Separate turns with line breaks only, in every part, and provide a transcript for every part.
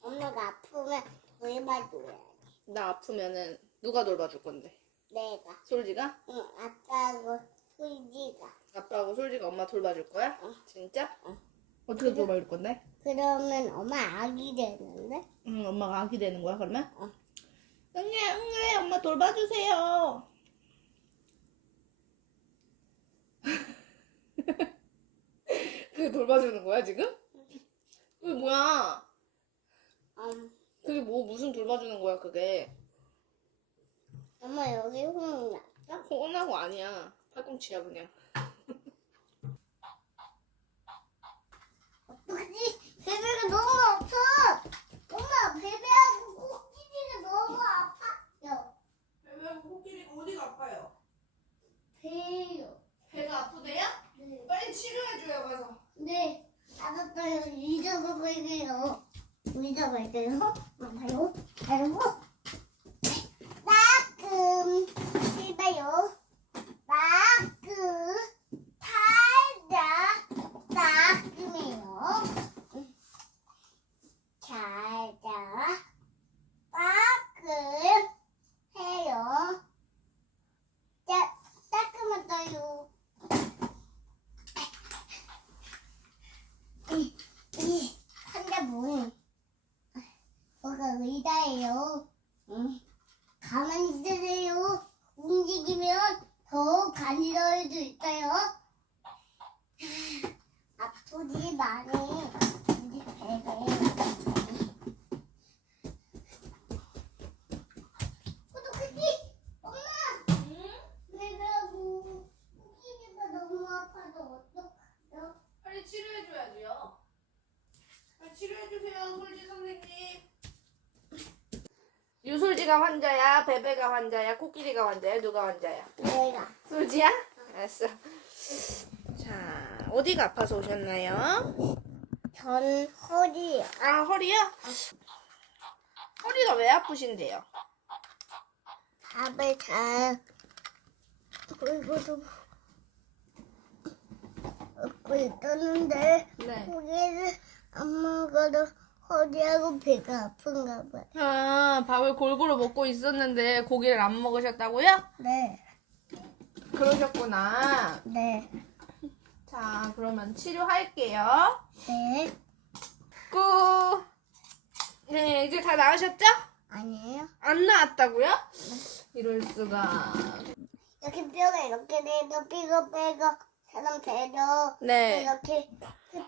엄마가 아프면 돌봐줘야
나 아프면은 누가 돌봐줄 건데?
내가.
솔지가?
응, 아빠하고 솔지가.
아빠하고 솔지가 엄마 돌봐줄 거야?
응.
진짜?
응.
어떻게 돌봐줄 건데?
그러면 엄마 아기 되는데?
응, 엄마가 아기 되는 거야, 그러면?
응.
응애, 응애, 엄마 돌봐주세요. 그게 돌봐주는 거야, 지금? 그게 뭐야?
음,
그게 뭐, 무슨 돌봐주는 거야, 그게?
엄마 여기 혼나.
혼나고 아니야. 팔꿈치야, 그냥.
어떡하지? 베베가 너무 아파. 엄마 베베하고 코끼리가 너무 아파요.
왜 코끼리 어디가 아파요?
배요.
배가 아프대요?
네.
빨리 치료해줘요, 가서.
네. 알았어요. 의자가 갈게요. 봐요. 아이고. 따끔. 해봐요. 따끔. 살자. 따끔해요. 잘자. 따끔. 해요. 따, 따끔하다요. 이, 이 환자분 뭐가 의다예요. 응. 가만히 있으세요. 움직이면 더 간지러울 수 있어요. 아프지 많이 우리 배배. 어떡하지? 엄마! 배배하고 코끼리가 너무 아파서 어떡해요?
빨리 치료해줘야죠. 빨리 치료해주세요, 솔지 선생님. 유솔지가 환자야, 베베가 환자야, 코끼리가 환자야, 누가 환자야?
내가.
솔지야? 알았어. 자, 어디가 아파서 오셨나요?
전 허리요.
아, 허리요? 허리가 왜 아프신데요?
밥을 잘 그리고도 먹고 있었는데
네.
고기를 안 먹어도 허리하고 배가 아픈가 봐요.
아, 밥을 골고루 먹고 있었는데 고기를 안 먹으셨다고요?
네,
그러셨구나.
네,
자, 그러면 치료할게요.
네.
꾹. 네, 이제 다 나으셨죠?
아니에요.
안 나았다고요? 이럴 수가.
이렇게 뼈가 이렇게 돼도 삐고 빼고 사람 배도
네.
이렇게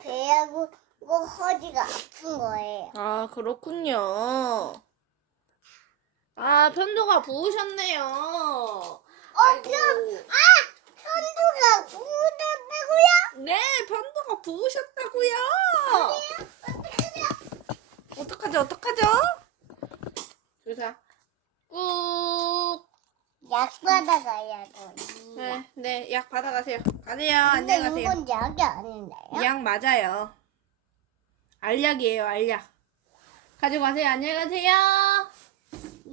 배하고 이거 허리가 아픈 거예요.
아, 그렇군요. 아, 편도가 부으셨네요.
어,
아이고.
편, 아! 편두가 부었다고요?
네, 편도가 부으셨다고요. 어떡하죠, 어떡하죠? 주사. 꾹.
약 받아가야 돼.
네, 네, 약 받아가세요. 가세요.
근데
가세요.
이건 약이 아닌데요?
약 맞아요. 알약이에요, 알약. 가지고 가세요. 안녕히 가세요.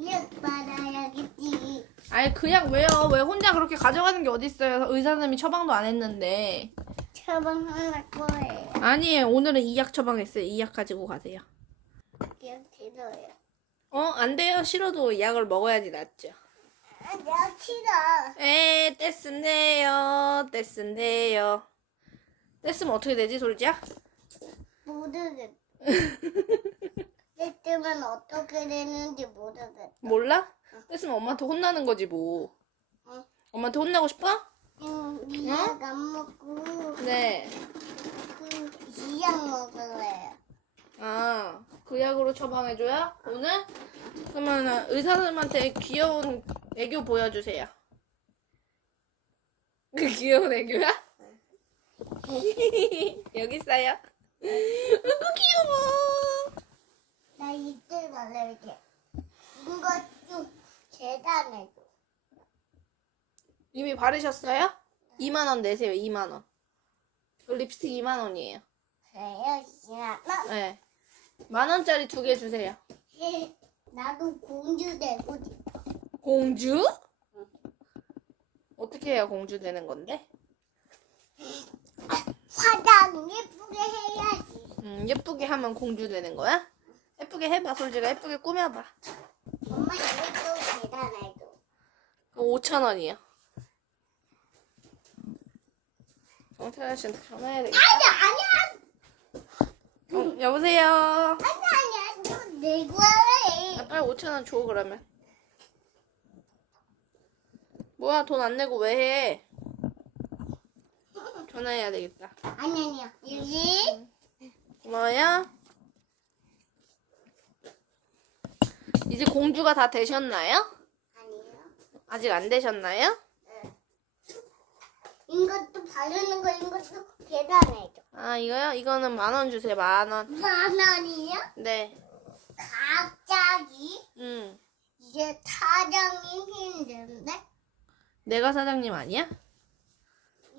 약 받아야겠지.
아니, 그약 왜요? 왜 혼자 그렇게 가져가는 게 어딨어요? 의사 선생님이 처방도 안 했는데.
처방할 거예요.
아니에요. 오늘은 이 약 처방했어요. 이 약 가지고 가세요.
약 싫어요.
어, 안 돼요. 싫어도 이 약을 먹어야지 낫죠.
아, 약 싫어.
에, 떼쓴데요. 떼쓴데요. 떼쓰면 어떻게 되지, 솔지야?
모르겠어. 때면 어떻게 되는지 모르겠어.
몰라? 떼쓰면 엄마한테 혼나는 거지, 뭐.
응.
엄마한테 혼나고 싶어?
응, 이약 안 먹고
네.
그 이약 먹을래요.
아, 그 약으로 처방해줘요? 오늘? 그러면 의사님한테 귀여운 애교 보여주세요. 그 귀여운 애교야? 여기 있어요. 아이고 귀여워.
나 이틀 갈래 이제. 이거 좀 재단해줘.
이미 바르셨어요? 2만 원 내세요. 2만 원. 그 립스틱 2만 원이에요.
그래요, 시아나.
네. 만 원짜리 두 개 주세요.
나도 공주 되고 싶어.
공주? 어떻게 해야 공주 되는 건데?
화장 예쁘게 해야지.
음, 예쁘게 하면 공주 되는 거야? 예쁘게 해봐, 솔지가 예쁘게 꾸며봐.
엄마 이것도 계단에도.
5천 원이야. 정태현 씨한테 전화해야 되겠다.
아니 아니야.
어, 여보세요.
아니 아니야. 너 내고 해.
아, 빨리 5천 원 줘, 그러면. 뭐야, 돈 안 내고 왜 해? 전화해야 되겠다.
아니 아니야. 여기.
고마워요. 이제 공주가 다 되셨나요?
아니에요.
아직 안 되셨나요?
이것도 바르는 거 이것도 계단에도.
아, 이거요? 이거는 만 원 주세요, 만 원.
만 원이야?
네.
갑자기
음.
이제 사장이 힘든데
내가 사장님 아니야?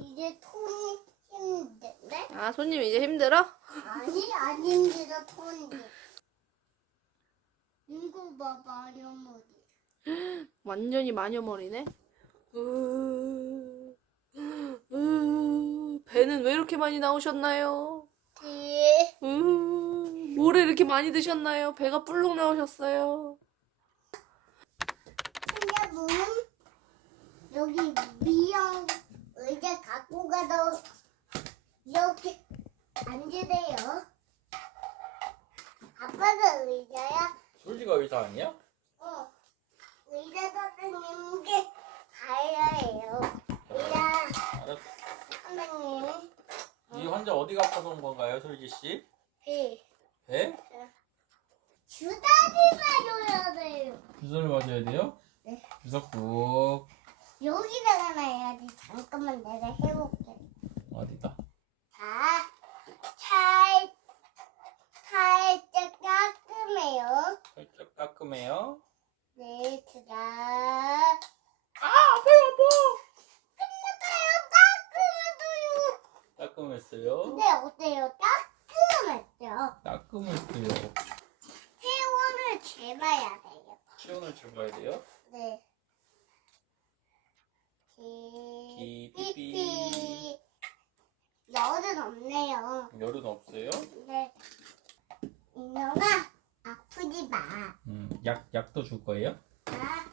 이제 톤이 힘든데
아, 손님 이제 힘들어?
아니 안 힘들어 톤이 이거 봐봐 여머리
완전히 마녀머리네. 으, 으, 배는 왜 이렇게 많이 나오셨나요?
예.
으, 뭐를 이렇게 많이 드셨나요? 배가 불룩 나오셨어요.
신자분은 여기 미용 의자 갖고 가도 이렇게 앉으래요 아빠가 의자야
솔지가 의사 아니야?
어, 의사 선생님께 가야 해요.
알았어.
선생님,
이 환자 어디가 아파서 온 건가요, 솔지 씨?
그
배?
주사를 맞아야 돼요.
주사를 맞아야 돼요?
네.
주사 꾹
여기다가 놔야지. 잠깐만 내가 해볼게.
어디다?
자, 살, 살짝 깎으me요.
살짝 따끔해요.
네, 그다
아 아파요
끝났어요. 깎으면서요.
아파. 따끔했어요.
근데 어때요? 따끔했죠?
따끔했어요.
회원을 재봐야 돼요.
체온을 재봐야 돼요.
네.
기,
삐삐. 열은 없네요.
열은 없어요?
네. 인형아, 아프지 마.
음, 약 약도 줄 거예요?
아,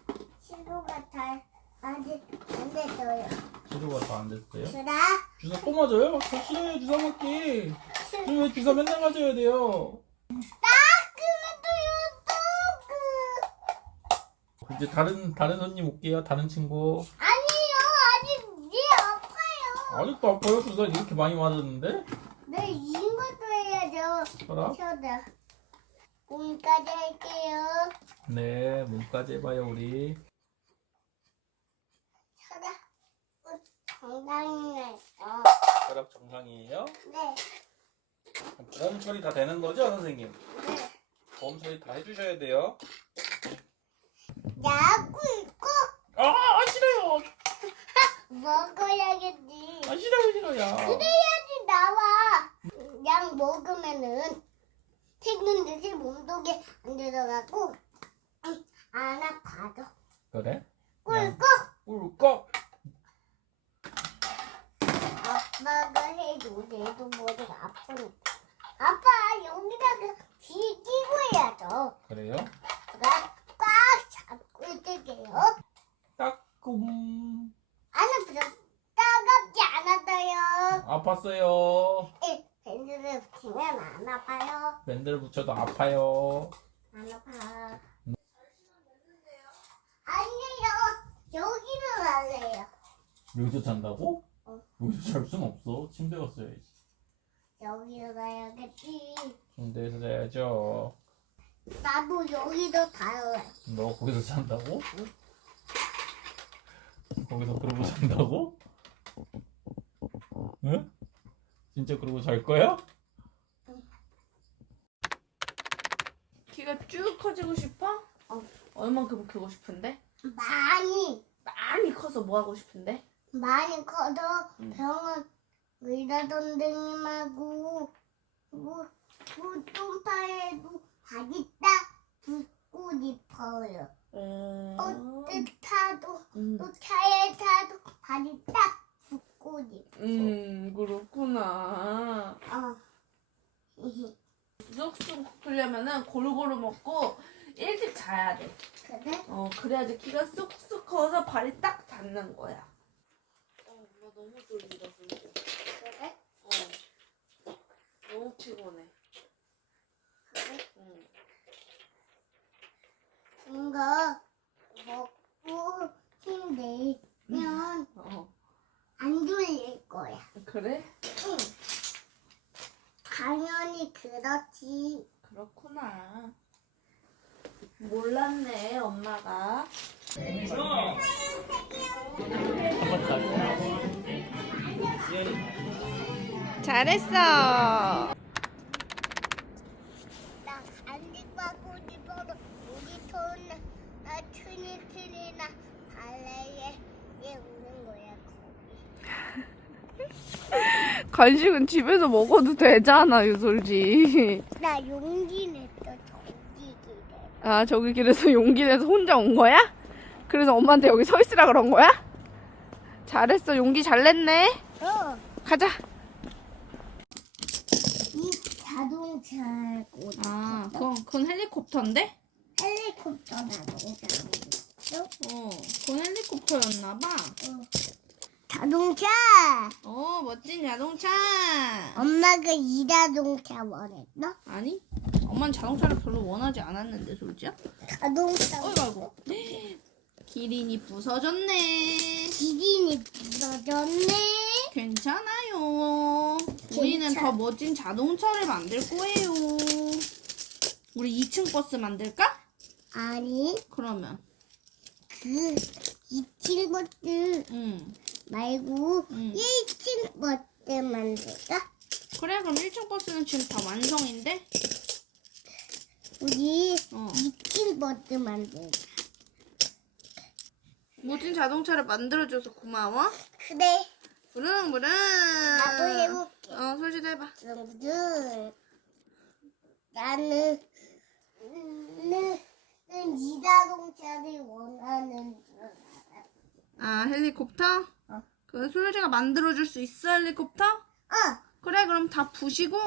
친구가 잘 아직 안 됐어요.
치료가 다 안 됐어요?
그라,
주사 또 맞아요? 저 싫어요 주사 맞기. 왜 주사 맨날 맞아야 돼요?
따끔해도요,
이제 다른 다른 손님 올게요. 다른 친구.
아직 네
아직도 아파요? 주사 이렇게 많이 맞았는데?
네, 이것도 해야죠. 쳐다. 몸까지 할게요.
네, 몸까지 해봐요 우리.
정당히 했어.
혈압 정상이에요?
네,
보험 처리 다 되는 거죠, 선생님?
네.
보험 처리 다 해주셔야 돼요.
야구 있고
아, 아 싫어요.
먹어야겠지.
아 싫어요, 싫어요.
그래야지 나와. 약 먹으면은 튀는 듯이 몸 속에 안 들어가고 음, 안 아파도
그래?
꿀꺽
꿀꺽.
아빠가 해줘 내도 머리가 아프니까 아빠 여기다가 귀 끼고 해야죠
그래요?
나꽉 잡고 있을게요
따끔.
안 아프죠? 따갑지 않았어요
아팠어요.
붙이면 안 아파요
밴드를 붙여도 아파요.
안 아파. 아니요. 여기로 갈래요.
여기서 잔다고?
어.
여기서 잘 순 없어. 침대 갔어야지.
여기로 가야겠지.
침대에서 자야죠.
나도 여기도 가요.
너 거기서 잔다고? 거기서 그러고 잔다고? 응? 진짜 그러고 잘 거야?
커지고 싶어?
어.
얼만큼 크고 싶은데?
많이
많이 커서 뭐 하고 싶은데?
많이 커도 병원 의사 선생님하고 뭐, 뭐좀파에도 가겠다 붙고 싶어요.
음.
버스 타도 또 차에 타도 바디 딱 붙고 싶어. 음 그렇구나. 때?
먹고 일찍 자야 돼.
그래?
어, 그래야지 키가 쑥쑥 커서 발이 딱 닿는 거야. 어, 엄마 너무 졸리다, 졸려.
그래?
어. 너무 피곤해.
그래?
응.
이거 먹고 힘내면
어.
안 졸릴 거야.
그래?
응. 당연히 그렇지.
그렇구나. 몰랐네, 엄마가. 잘했어.
나 안직하고 싶어도 우리 토나 나 트니트리나 발레에 얘 오는 거야 거기.
간식은 집에서 먹어도 되잖아, 유솔지.
나 용기 냈어 정기기를.
아, 저기 길에서 용기 내서 혼자 온 거야? 그래서 엄마한테 여기 서 있으라 그런 거야? 잘했어, 용기 잘 냈네.
어.
가자.
이 자동차고
아, 그건, 그건 헬리콥터인데?
헬리콥터 자동차.
어, 그건 헬리콥터였나봐.
자동차.
어, 멋진 자동차.
엄마가 이 자동차 원했어?
아니, 엄마는 자동차를 별로 원하지 않았는데, 솔지야?
자동차.
어이구, 아이고. 기린이 부서졌네.
기린이 부서졌네.
괜찮아요. 우리는
괜찮-
더 멋진 자동차를 만들 거예요. 우리 2층 버스 만들까?
아니
그러면,
그 2층 버스
응.
말고
응.
1층 버스 만들까?
그래, 그럼 1층 버스는 지금 다 완성인데?
우리
어.
2층 버스 만들까?
멋진 자동차를 만들어줘서 고마워.
그래.
부릉부릉.
나도 해볼게.
어, 솔지도 해봐.
그럼 나는 나는 이 자동차를 원하는 줄 알아.
아, 헬리콥터?
어.
그 솔지가 만들어줄 수 있어, 헬리콥터?
어,
그래, 그럼 다 부시고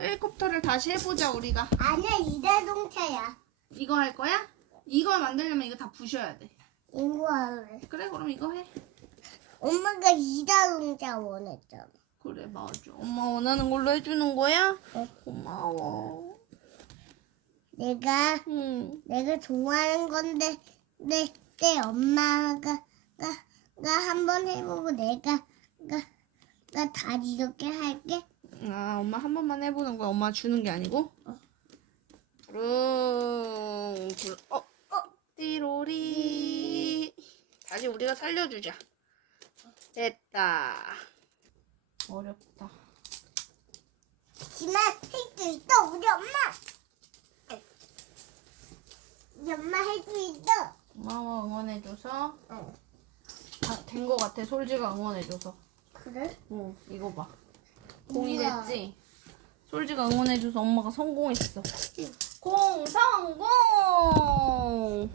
헬리콥터를 다시 해보자, 우리가.
아니야 이 자동차야.
이거 할 거야? 이거 만들려면 이거 다 부셔야 돼.
이거 할래.
그래, 그럼 이거 해.
엄마가 이 자동차 원했잖아.
그래, 맞아. 엄마 원하는 걸로 해주는 거야?
어.
고마워.
내가
응.
내가 좋아하는 건데 내, 내 엄마가 가, 가 한번 해보고 내가 가, 가 다시 이렇게 할게.
아, 엄마 한 번만 해보는 거야. 엄마 주는 게 아니고? 부릉, 부릉, 어, 어, 띠로리. 다시 우리가 살려주자. 됐다. 어렵다.
하지만 할 수 있어 우리 엄마. 우리 엄마 할 수 있어.
고마워, 응원해줘서.
어.
아, 된거 같아. 솔지가 응원해줘서.
그래?
어, 이거 봐. 공이
우와.
됐지? 솔지가 응원해줘서 엄마가 성공했어. 공 성공!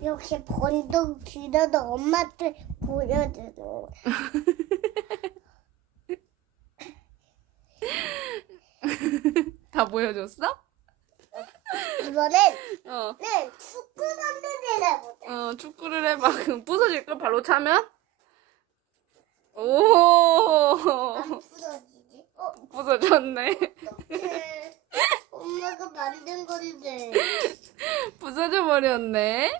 이렇게 번쩍 들어도 엄마한테 보여주는 거야.
다 보여줬어?
이번엔
어.
네, 축구 만드는 해보자.
어, 축구를 해봐. 그럼 부서질 걸 발로 차면? 오,
안 부서지지? 어,
부서졌네.
어떡해. 엄마가 만든 건데.
부서져 버렸네.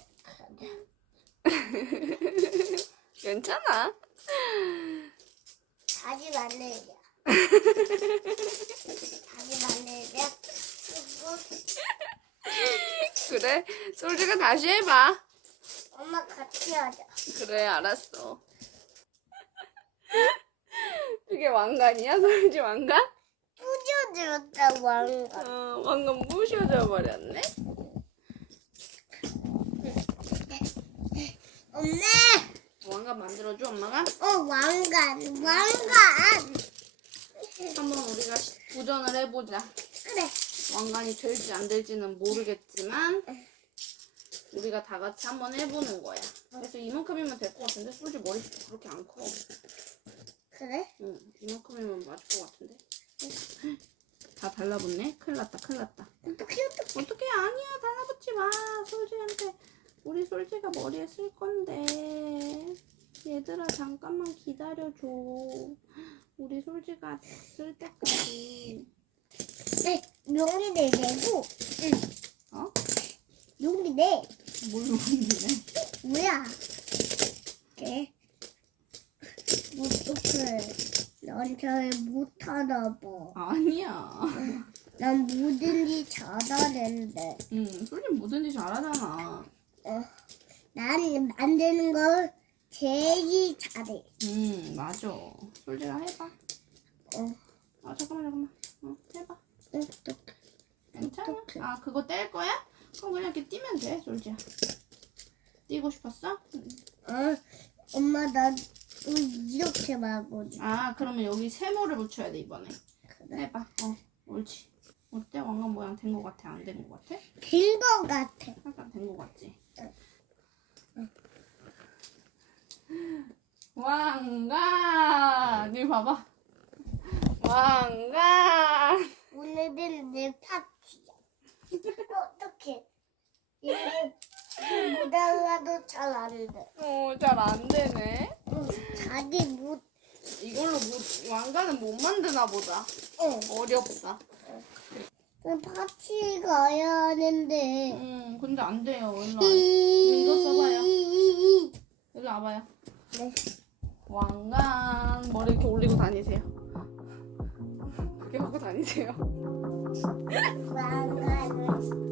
괜찮아.
다시 만들자. 다시 만들자. 그리고
그래, 솔지가 다시 해봐.
엄마 같이 하자.
그래, 알았어. 그게 왕관이야? 솔지 왕관?
부셔졌다 왕가.
어, 왕관 부셔져 버렸네.
엄마,
왕관 만들어줘, 엄마가?
어 왕관, 왕관.
한번 우리가 시- 도전을 해보자.
그래.
왕관이 될지 안 될지는 모르겠지만 우리가 다 같이 한번 해보는 거야. 그래서 이만큼이면 될 것 같은데 솔직히 머리 그렇게 안 커.
그래?
응, 이만큼이면 맞을 것 같은데. 다 달라붙네. 큰일 났다, 큰일 났다.
어떻게 어떻게
어떻게 아니야 달라붙지 마. 솔지한테 우리 솔지가 머리에 쓸 건데. 얘들아 잠깐만 기다려줘. 우리 솔지가 쓸 때까지.
네 용기 내 내고.
어?
용기 내.
뭘 만드네
뭐야? 네 어떡 난잘 못하나
아니야.
봐난 뭐든지 잘하는데.
응 솔지 뭐든지 잘하잖아.
난 만드는 걸 제일 잘해.
응 맞아. 솔지가 해봐.
어.
아 잠깐만 잠깐만. 어, 해봐.
어떡해.
괜찮아?
어떡해.
아 그거 뗄 거야? 그럼 그냥 이렇게 뛰면 돼 솔지야 뛰고 싶었어? 응.
어 엄마 나 이렇게 말거든
아 그러면 여기 세모를 붙여야 돼 이번에.
그래.
해봐. 어 옳지. 어때? 왕관 모양 된 거 같아? 안 된 거 같아?
된 거 같아.
약간 된 거 같지?
응.
왕관! 여기 봐봐. 왕관!
오늘은 내 파티야. 어떻게? 이게 못하려도 잘 안 돼.
어 잘 안 되네
응, 자기 못.
이걸로 못, 왕관은 못 만드나 보다
응.
어렵다
그 파티 가야 하는데.
음 근데 안 돼요 일로 와 이거 써봐요. 여기 와봐요
네.
왕관 머리 이렇게 올리고 다니세요 그렇게 하고 다니세요
왕관을